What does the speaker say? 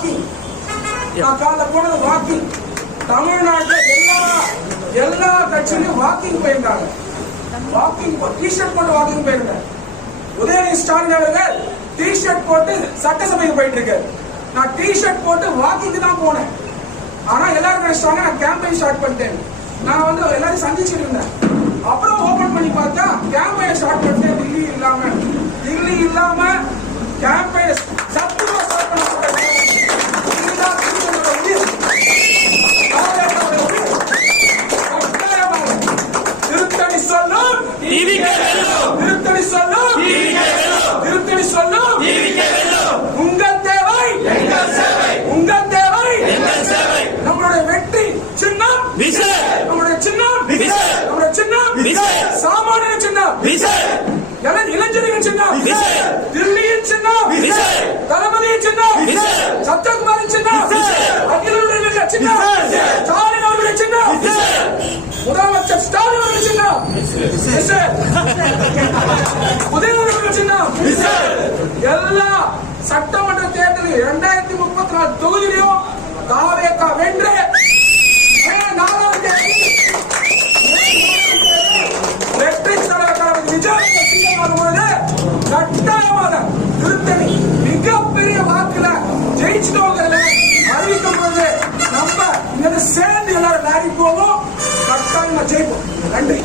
Walking. நான் காலைல போனது வாக்கிங். தமிழ்நாட்டுல எல்லா கட்சியிலும் வாக்கிங் போயிருக்காங்க. வாக்கிங் டிஷர்ட் போட்டு வாக்கிங் போயிருக்காங்க. உதயநிதி ஸ்டாலின் அவர்கள் டிஷர்ட் போட்டு சட்டசபைக்கு போயிட்டு இருக்காரு. நான் டிஷர்ட் போட்டு வாக்கிங் தான் போனேன். ஆனா எல்லாரும் நினைச்சாங்க நான் கேம்பெயின் ஸ்டார்ட் பண்ணிட்டேன். நான் வந்து எல்லாரும் சந்திச்சுட்டு இருந்தேன். அப்புறம் ஓபன் பண்ணி பார்த்தா கேம்பெயின் ஸ்டார்ட் பண்ணிட்டேன். டிகிரி இல்லாம கேம்பெயின் சத்துவா ஸ்டார்ட் பண்ண திருத்தணி சொல்லும் திருத்தணி சொல்லும் திருத்தணி சொல்லும் உங்கள் தேவை உங்கள் தேவை நம்மளுடைய வெற்றி சின்னம் நம்முடைய சின்னம் நம்முடைய சின்னம் சாமானிய சின்னம் இளைஞர்கள் சின்னம் தில்லியின் சின்னம் தளபதியின் சின்னம் சத்யகுமாரின் சின்னம் அகிலனுடைய சின்னம் ஸ்டாலின் அவருடைய சின்னம் முதலமைச்சர் ஸ்டாலின் அவருடைய சின்னம் உதயநிதி சின்னம். எல்லா சட்டமன்ற தேர்தலில் 2034 தொகுதியிலும் தாவேகா வென்று வெற்றி கட்டாயமாக திருத்தணி மிகப்பெரிய வாக்குல ஜெயிச்சுட்டோங்க அறிவிக்கும் போது நம்ம இங்க சேர்ந்து எல்லாரும் நாடி போவோம். கட்டாயமா ஜெயிப்போம். நன்றி.